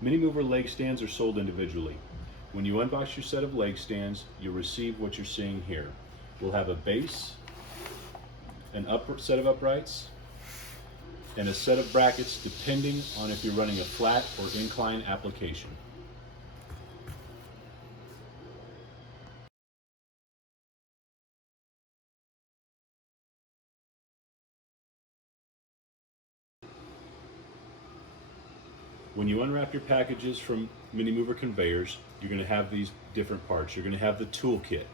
Mini-Mover leg stands are sold individually. When you unbox your set of leg stands, you'll receive what you're seeing here. We'll have a base, an set of uprights, and a set of brackets depending on if you're running a flat or incline application. When you unwrap your packages from Mini-Mover Conveyors, you're going to have these different parts. You're going to have the tool kit.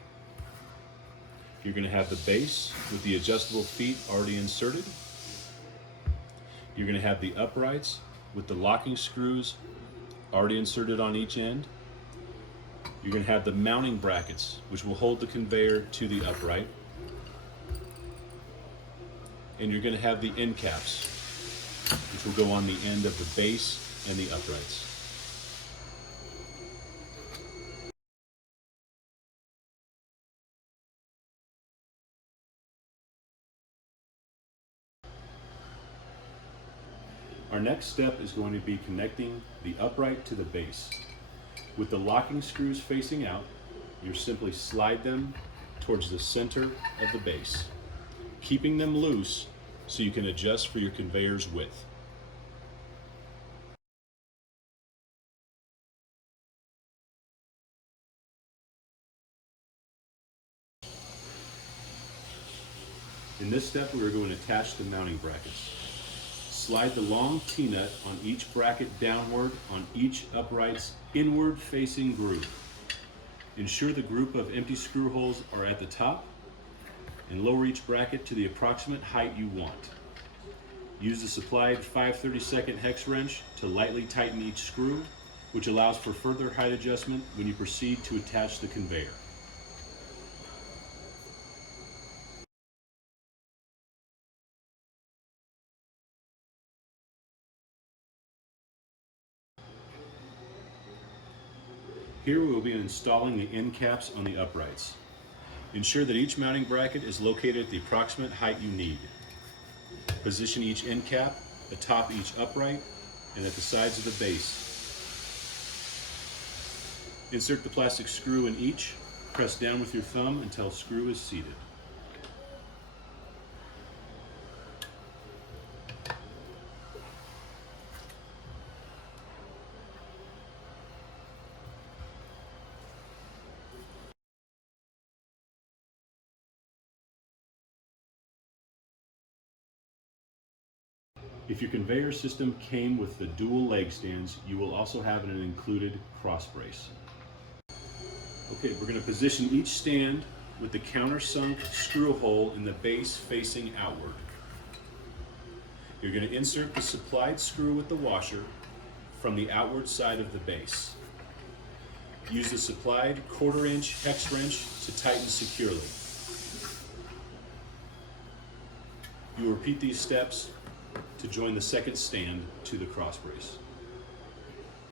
You're going to have the base with the adjustable feet already inserted. You're going to have the uprights with the locking screws already inserted on each end. You're going to have the mounting brackets, which will hold the conveyor to the upright. And you're going to have the end caps, which will go on the end of the base and the uprights. Our next step is going to be connecting the upright to the base. With the locking screws facing out, you simply slide them towards the center of the base, keeping them loose so you can adjust for your conveyor's width. In this step, we are going to attach the mounting brackets. Slide the long T-nut on each bracket downward on each upright's inward facing groove. Ensure the group of empty screw holes are at the top and lower each bracket to the approximate height you want. Use the supplied 5/32 hex wrench to lightly tighten each screw, which allows for further height adjustment when you proceed to attach the conveyor. Here we will be installing the end caps on the uprights. Ensure that each mounting bracket is located at the approximate height you need. Position each end cap atop each upright and at the sides of the base. Insert the plastic screw in each. Press down with your thumb until screw is seated. If your conveyor system came with the dual leg stands, you will also have an included cross brace. Okay, we're going to position each stand with the countersunk screw hole in the base facing outward. You're going to insert the supplied screw with the washer from the outward side of the base. Use the supplied 1/4 inch hex wrench to tighten securely. You will repeat these steps to join the second stand to the cross brace.